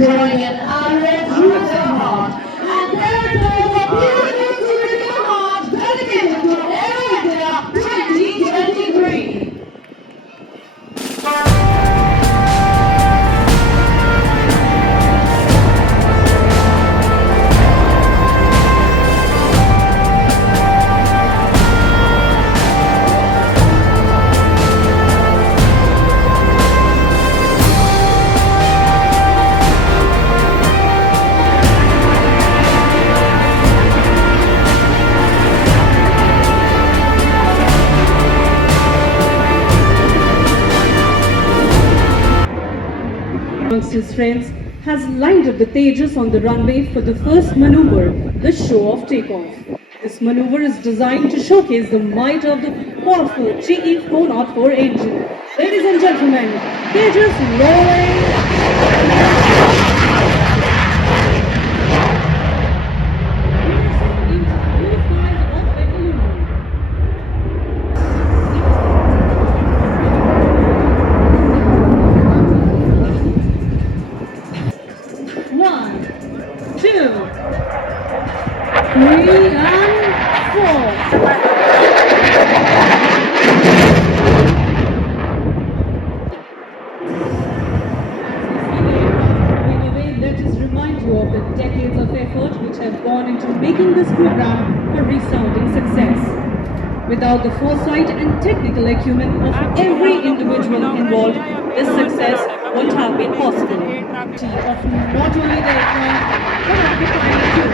Enjoying an Irish roots and heart. And therefore, the beautiful tourism heart dedicated to Aero India 2023. Amongst his friends, has lined up the Tejas on the runway for the first maneuver, the show of takeoff. This maneuver is designed to showcase the might of the powerful GE 404 engine. Ladies and gentlemen, Tejas rolling. One, two, three, and four. In a way, let us remind you of the decades of effort which have gone into making this program a resounding success. Without the foresight and technical acumen of every individual involved, this success wouldn't have been possible. Of not only the aircraft, but of the pilot too.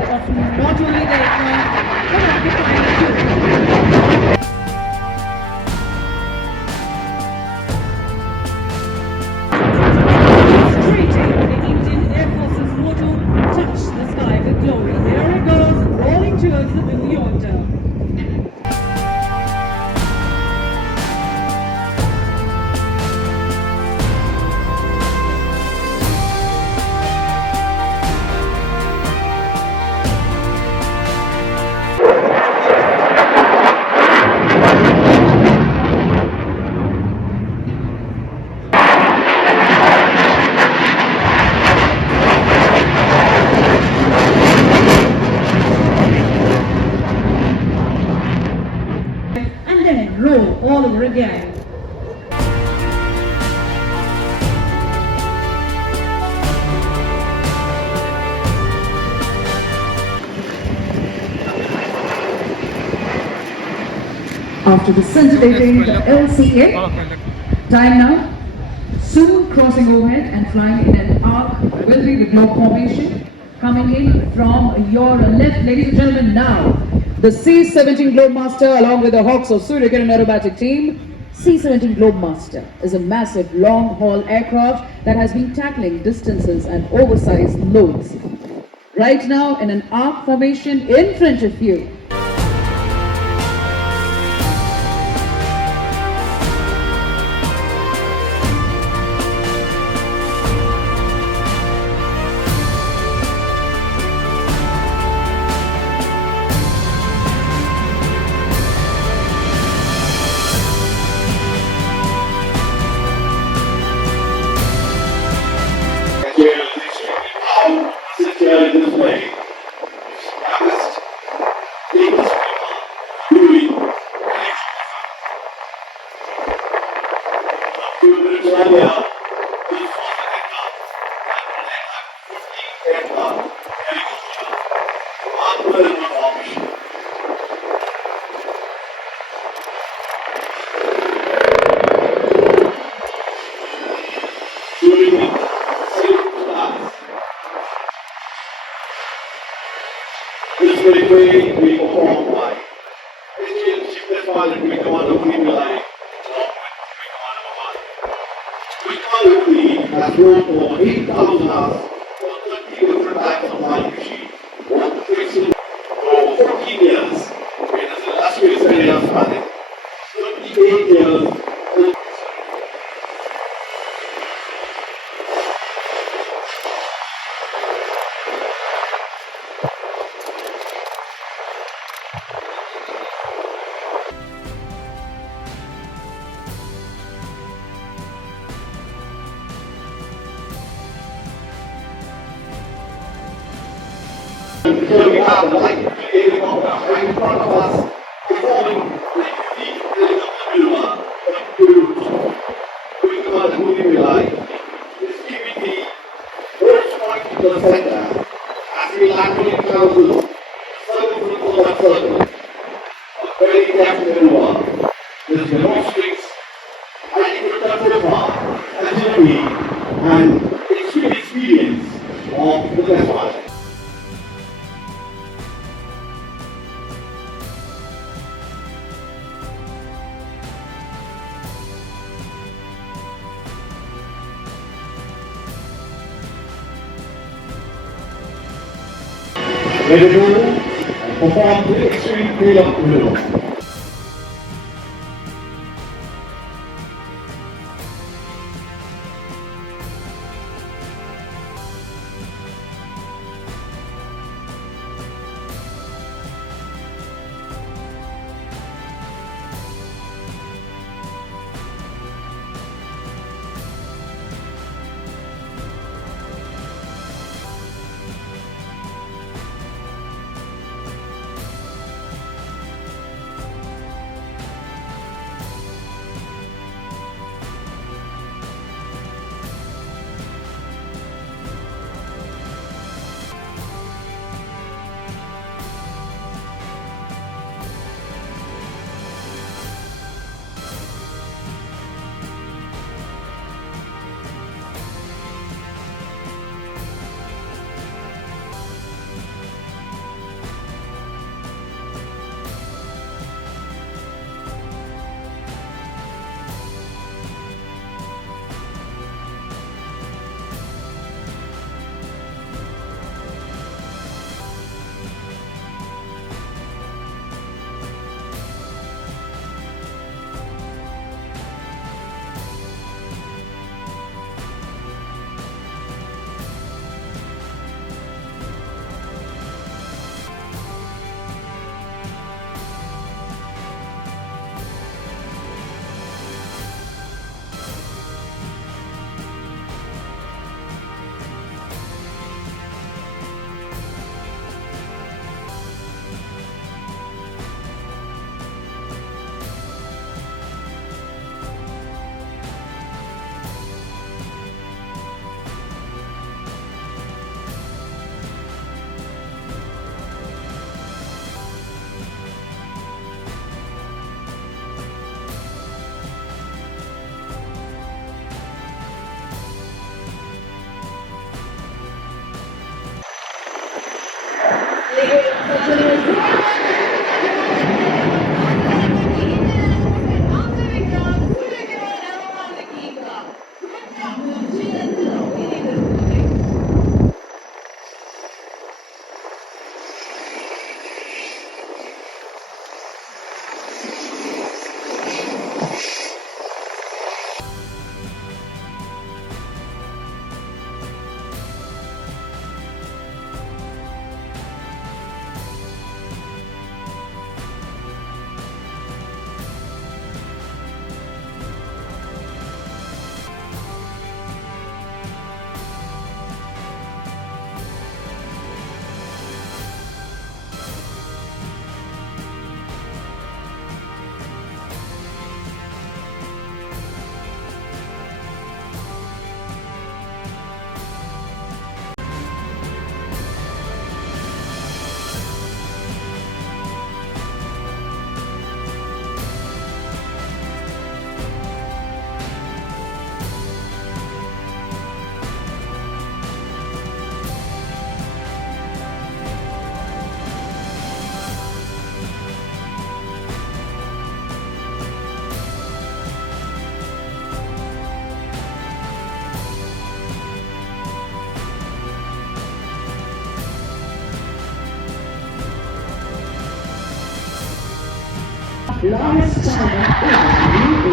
Of not only the aircraft, but of the pilot too. Demonstrating the Indian Air Force's motto, touch the sky with glory. Here it goes, rolling towards the blue yonder. And then roll all over again. After the scintillating LCA, time now, soon crossing overhead and flying in an arc will be the globe formation. Coming in from your left, ladies and gentlemen, now the C-17 Globemaster along with the Hawks of Suryakiran aerobatic team. C-17 Globemaster is a massive long-haul aircraft that has been tackling distances and oversized loads. Right now in an arc formation in front of you. Secure this way. This way we perform by engine shifted pilot we command of green line along with we command of 1. We command of has flown over 8,000 hours on 30 different types of flying machine. One fixing for 14 years. It is the last year of starting. 38 years. have the light helicopter right in front of us performing the helicopter maneuver going on the moving line. This keeping the first point to the center as we laterally travel circle for that circle. A very careful maneuver. This demonstrates adequate control power, agility, and extreme experience of the test pilot. Ready to go and perform the extreme tail-up maneuver. Last time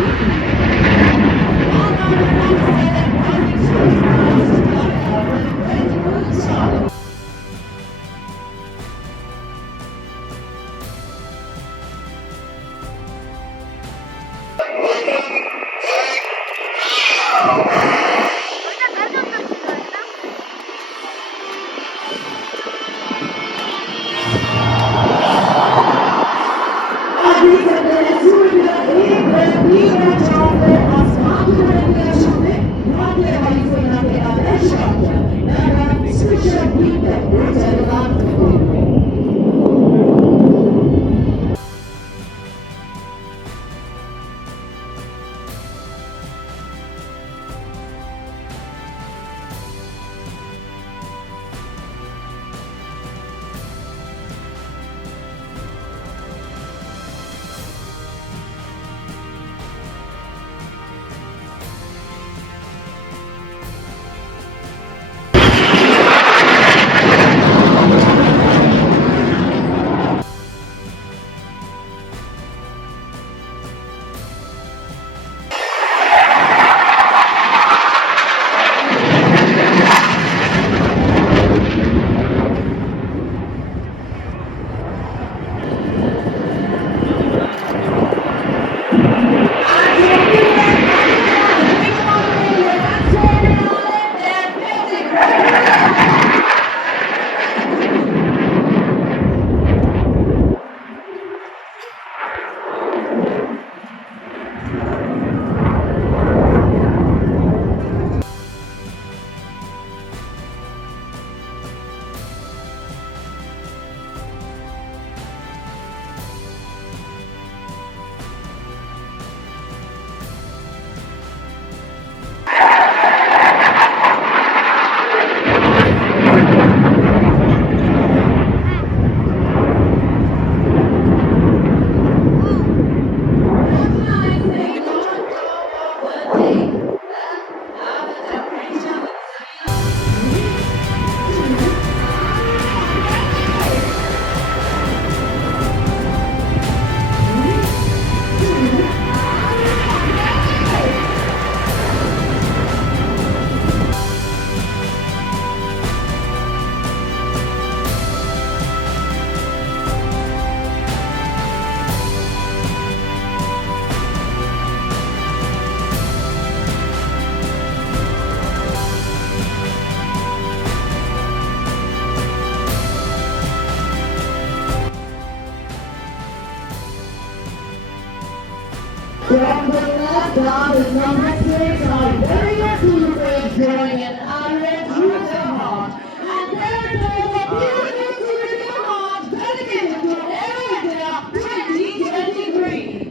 From the left down is number 6, our very own Bluebird drawing an arrow through the heart. And there's a beautiful Suriname heart dedicated to Aero India 2023.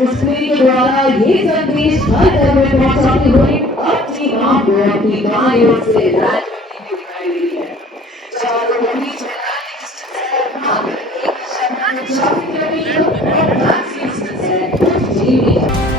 इसके द्वारा ये संदेश हर घर में पहुंचाते हुए अपनी मां को अपनी बाएं ओर से रैली दिखाई दी है। चारों बीच में रैली डिस्टेंस है भाग एक शहर में ट्रैफिक है और मैक्स डिस्टेंस है 50 मीटर।